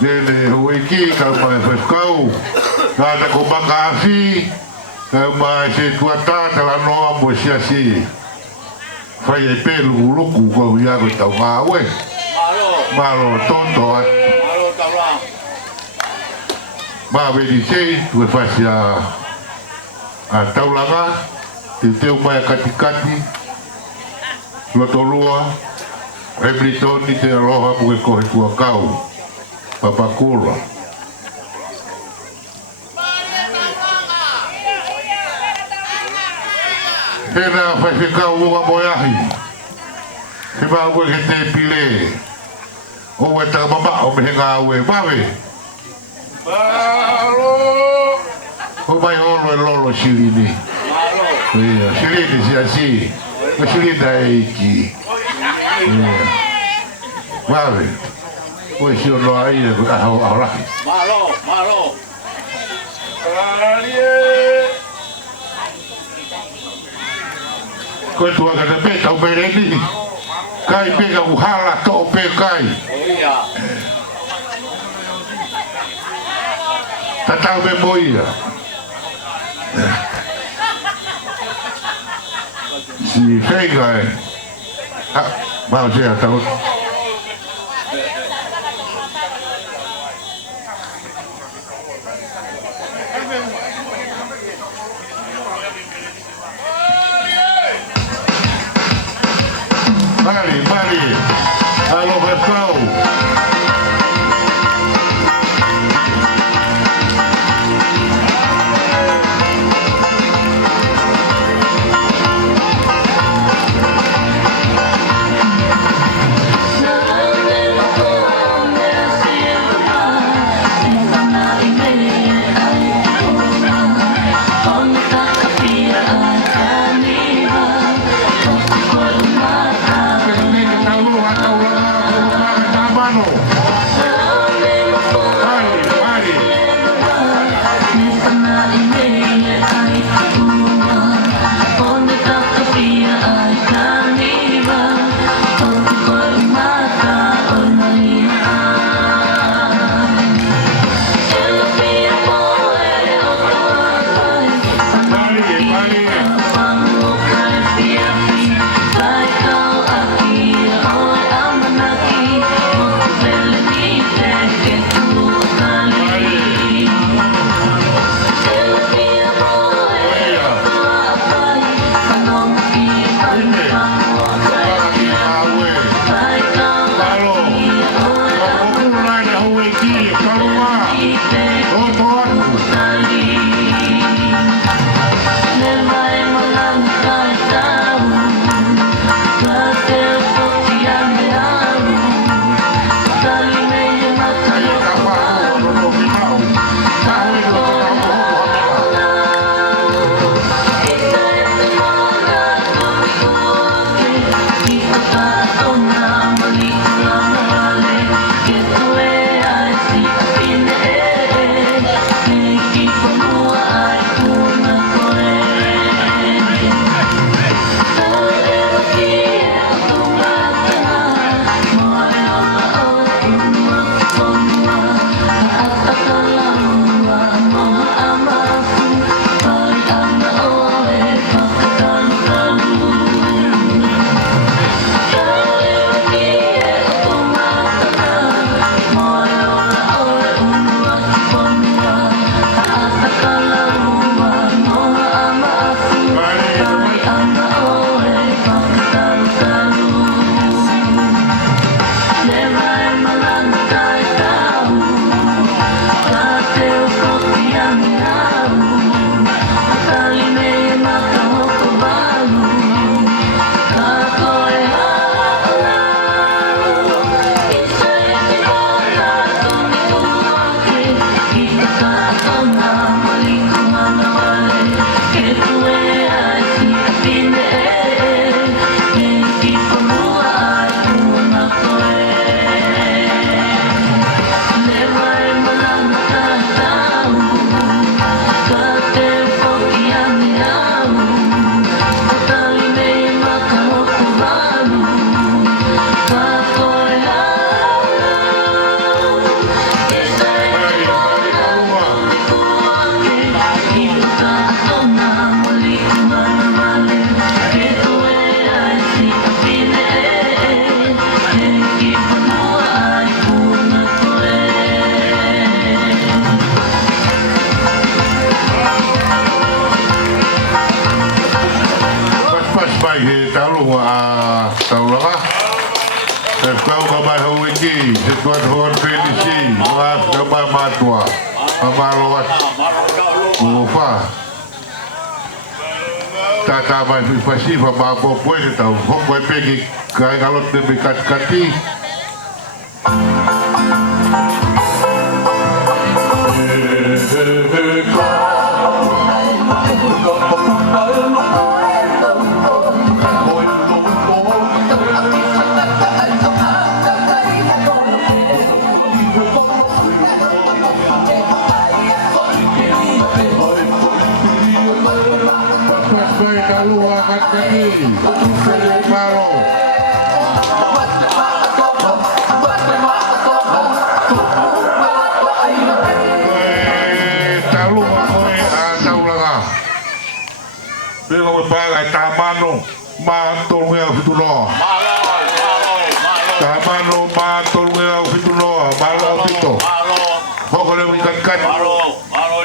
Nele huiki ka mai whekau. Nāna ko makaafi. Ka mai se tuata ta la noa mo siasi. Whai e pēlu uluku ko huia ko tau ngāwe. Maro tonto atu. Mā veri sei, tue whasi a taulanga. Te teo mai a katikati. Lotolua. Rebritoni te aloha muke kohe tua kau. Papakura. Hena whaiwhikau unga moiahi. He maa ue ke te pile. O e takamama o mehe ngā ue. Mawe. O mai holo e lolo silini. Silini si asi. O silina e iki. Mawe. Oi, se eu não aí, ahora. Malo. Quando tu aga de peta o bereni, cai pega o hala to pe cai. Tata be moia. Si pega. Ah, vamos ver, tá. Mari, alo pessoal. kau kabai hawiki setuan tuan penisi mas kabai matua amalawat ufa tata mai pasi fa ba po poe tau hok pegi kai galot de kat-kati Pero pagai tamano ma tolong yang itu loh.